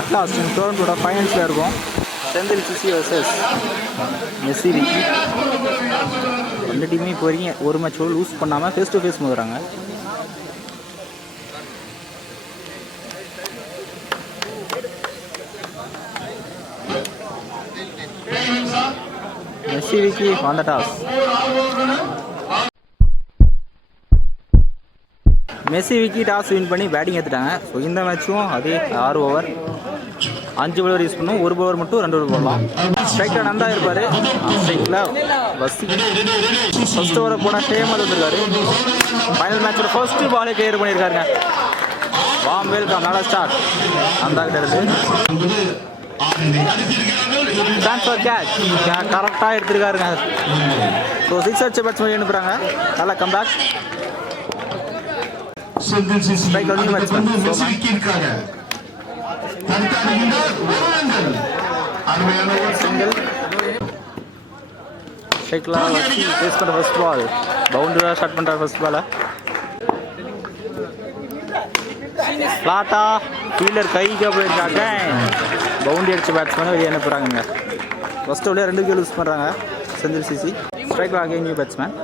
At last டோர்னமெண்ட்டோட ஃபைனல்ஸில் இருக்கும். Senthil CC versus Messi Vicky. ரெண்டு டீமே இப்போ வரைக்கும் ஒரு மேட்ச் லூஸ் பண்ணாமல் ஃபேஸ் டு ஃபேஸ் மோதுறாங்க. Messi Vicky on the toss. Messi Vicky toss win பண்ணி பேட்டிங் எடுத்துட்டாங்க. ஸோ இந்த மேட்சும் அதே 6 ஓவர் 5 பவர் யூஸ் பண்ணும். 1 பவர் மட்டும் 2 ஓவர் போடலாம். ஸ்ட்ரைக்கில் நந்தா இருப்பார். ஸ்ட்ரைக்கில் பஸ்ஸி ஃபர்ஸ்ட் ஓவரை போனால் ஷேமத் வந்துருக்காரு. ஃபைனல் மேட்சோட ஃபர்ஸ்ட் பாலே கிளியர் பண்ணியிருக்காருங்க. வாம் வெல்கம். நல்லா ஸ்டார்ட். நந்தா கிட்ட இருந்து ட்ரான்ஸ்ஃபர் கேட்ச் கரெக்டாக எடுத்துருக்காருங்க. ஸோ 6 அடிச்ச பேட்ஸ்மேன் அனுப்புகிறாங்க. நல்லா கம்பேக். ஸ்ட்ரைக் வந்து பேட்ஸ்மேன் சிங்கிள். ஸ்ட்ரைக்கில் வச்சு ஃபேஸ் பண்ணுற ஃபர்ஸ்ட் பால் பவுண்டரியாக ஸ்டார்ட் பண்ணுற ஃபர்ஸ்ட் பாலை ஃப்ளாட்டா ஃபீல்டர் கைக்கு போயிருக்காங்க. பவுண்டரி அடிச்ச பேட்ஸ்மேனை வெளியே அனுப்புகிறாங்க. ஃபர்ஸ்ட் ஓவரில் 2 விக்கெட் யூஸ் பண்ணுறாங்க செந்தில் சிசி. ஸ்ட்ரைக்கில் அகைன் நியூ பேட்ஸ்மேன்.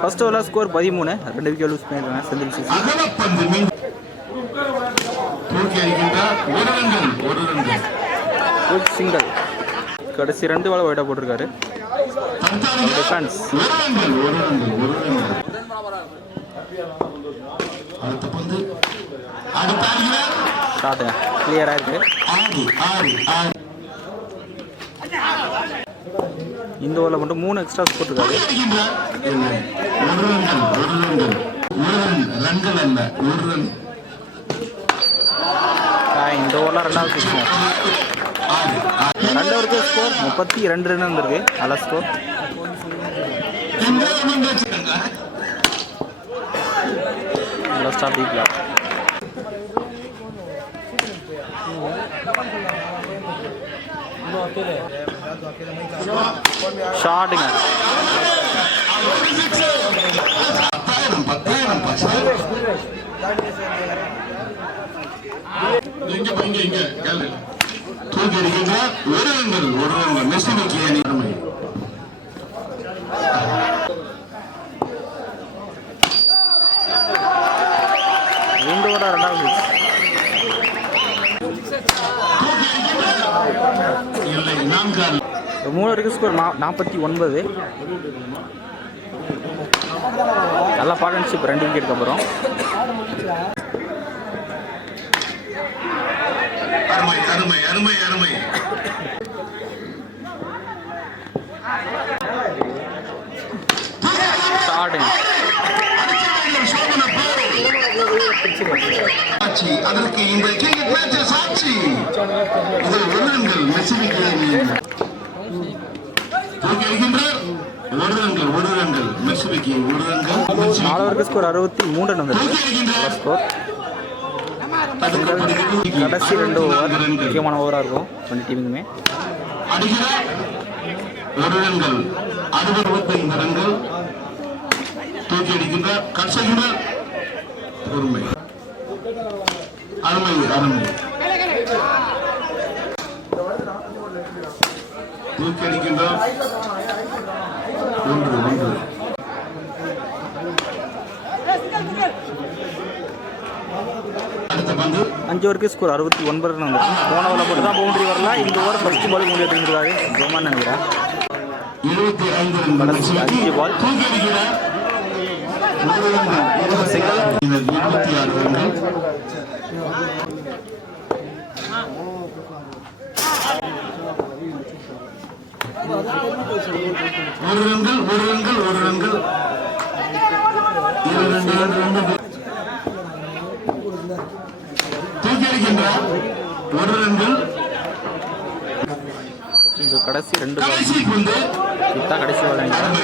ஃபர்ஸ்ட் ஓவரில் ஸ்கோர் 13. 2 விக்கெட் லூஸ் பண்ணிருக்காங்க செந்தில் சிசி. சிங்கிள். கடைசி 2 பால் ஒயிட்டாக போட்டிருக்காரு. டிஃபென்ஸ் ஷாட் கிளியராக இருக்கு. இந்த ஓவரில் மட்டும் 3 எக்ஸ்ட்ராஸ் போட்டிருக்காரு. இந்த ஓவரில் 2வது சிக்ஸ். 2 ஓவருக்கு ஸ்கோர் 32 ரன் வந்திருக்கு. நல்ல ஸ்கோர். நல்ல ஸ்டார்ட் டீப்ல. ஷாட்டுங்க. விண்டோட 2வது சிக்ஸ். 3 வரைக்கும் ஸ்கோர் 49. நல்லா பார்ட்னர்ஷிப் 2 விக்கெட்டுக்கு அப்புறம். அதற்கு இந்த கிரிக்கெட் மேட்ச் சாட்சி. இது ஒருங்கள் மெஸ்ஸி விக்கி மெஸ்ஸி விக்கி 4 ஓவருக்கு ஸ்கோர் 63 ரன் வந்திருக்கு. ஸ்கோர் கடைசி 2 ஓவர் முக்கியமான ஓவராக இருக்கும் 2 டீமுக்குமே. 1 ரன்கள் 65 ரன்கள் தூக்கி அடிக்கின்றார். கட்சகின்றார். பொறுமை அருமை அருமை. தூக்கி அடிக்கின்றார். 1 5 ஓவருக்கு ஸ்கோர் 69 ரன் வந்து. போன ஓவரில் போட்டு தான் பவுண்டரி வரல. இந்த ஓவர் ஃபர்ஸ்ட் பால் முன்னாடி எடுத்துருக்காரு ரோமான் நினைக்கிறேன். 5 பால் சிங்கிள். 26 ரன்கள். ஒரு ரன்கள் 2 ரன்கள் தூக்கி அடிக்கின்றார். 1 ரன்கள். கடைசி 2 பால் கடைசி பால் நினைக்கிறேன்.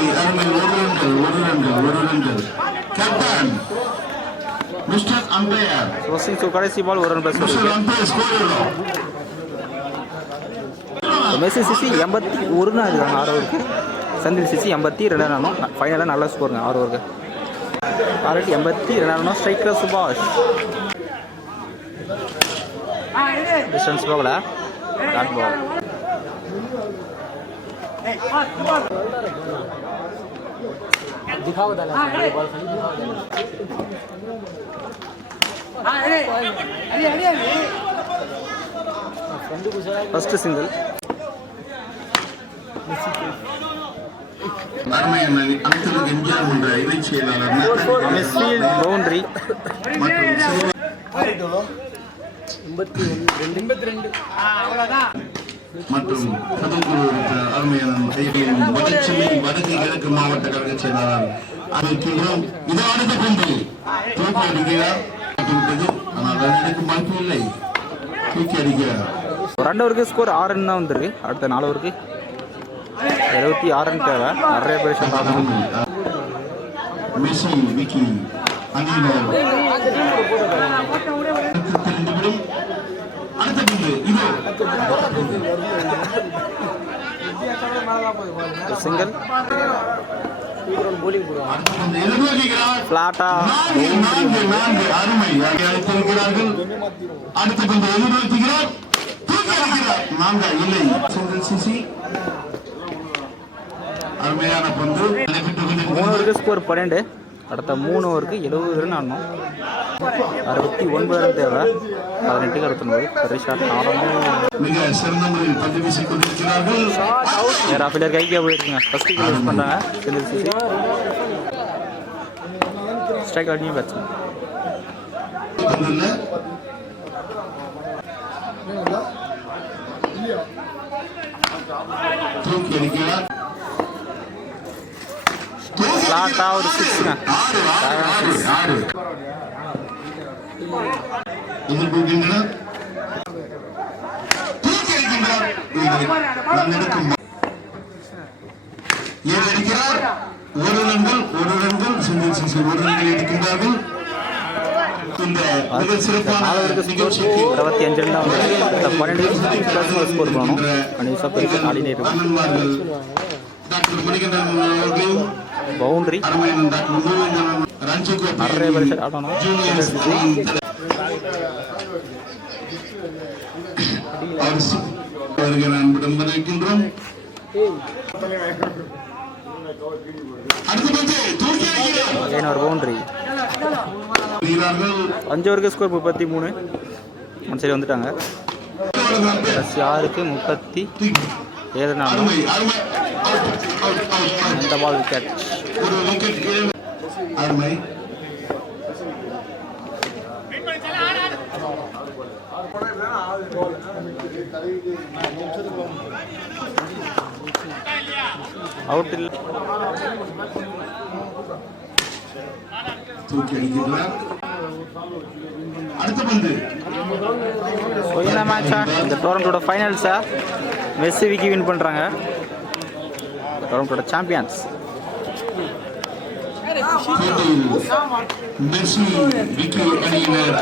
1 ரன்கள். கேப்டன் மிஸ்டர் அம்பையர் கடைசி பால் 1 ரன் பிளஸ். மெஸ்ஸி சிசி 81 இருக்காங்க 6 ஓவருக்கு. செந்தில் சிசி 82 ரன்னும். ஃபைனலாக நல்ல ஸ்கோருங்க 6 ஓவருக்கு. ஆல்ரெடி 82 ரன்னும். ஸ்ட்ரைக்கர் சுபாஷ். டிஸ்டன்ஸ் போகல. Dot ball. First single. அருமையான அனைத்து எம்ஜிஆர் என்ற இணைச் செயலாளர் மிஸ்ஃபீல்ட் பவுண்டரி. மற்றும் கதம்பூர் அருமையான வடசென்னை வடக்கு கிழக்கு மாவட்ட கழக செயலாளர் அமைக்கின்றோம். இது அடுத்த பந்து தூக்கி அடிக்கிறார். ஆனால் ரன் வாய்ப்பு இல்லை. தூக்கி அடிக்கிறார். 2 ஓவருக்கு ஸ்கோர் 6 ரன் தான் வந்திருக்கு. அடுத்த 4 ஓவருக்கு 76 ரன் தேவை. நிறைய பேர் சொன்னாங்க. மெஸ்ஸி விக்கி அணியினர் அடுத்த பந்து இதோ சிங்கிள். பிளாட்டா அருமை அழைத்திருக்கிறார்கள். அடுத்த பந்து எதிர்நோக்குகிறார். நான்கா இல்லை. சிங்கிள் சிசி அருமையான பந்து. 3 ஓவருக்கு ஸ்கோர் 12. அடுத்த 3 ஓவருக்கு 70 ரன் ஆடணும். 69 ரன் தேவை. 18க்கு 69. பெரிய ஷாட் ஆடணும். மிக சிறந்த முறையில் பந்து வீசிக் கொண்டிருக்கிறார்கள். நேராக பிள்ளர் கைக்கே போயிருக்குங்க. ஃபர்ஸ்ட் கில் யூஸ் பண்ணுறாங்க. செந்தில் சிசி ஸ்ட்ரைக் அடியும் பேட்ஸ்மேன். தூக்கி அடிக்கிறார். பிளாட்டா ஒரு 6ங்க. எதிர்கொள்கின்றனர். தூக்கி அடிக்கின்றார். அடிக்கிறார். 1 ரன்கள் செந்தில் சிசி 1 ரன்கள் எடுக்கின்றார்கள். இந்த மிக சிறப்பான நிகழ்ச்சிக்கு 25 ரன் தான் வந்து. இந்த 12 ஸ்கோர் பண்ணணும். கண்டிப்பாக பெருசு ஆடினே இருக்கும். அண்ணன்மார்கள் டாக்டர் மணிகண்டன் அவர்களையும் பவுண்டரி. அருமையான டாக்டர் முருகன் ரஞ்சிகோ நிறைய பேர் ஷாட் ஆடணும். ஜூனியர் அவர்கள் அன்புடன் வரவேற்கின்றோம். அடுத்த பந்து தூக்கி அடிக்கிறார். ஒரு பவுண்டரி. 5 ஓவருக்கு ஸ்கோர் 33. சரி வந்துட்டாங்க. 6க்கு 37 ரன் ஆடணும். அந்த பால் விக்கெட். ஒரு விக்கெட் அருமை. அவுட் இல்லை. தூக்கி அடிக்கிறார். அடுத்த பந்து என்ன மேட்சா? இந்த டோர்னமெண்டோட ஃபைனல்ஸா மெஸ்ஸி விக்கி வின் பண்ணுறாங்க. டோர்னமெண்டோட சாம்பியன்ஸ். மெஸ்ஸி விக்கி அணியினர்.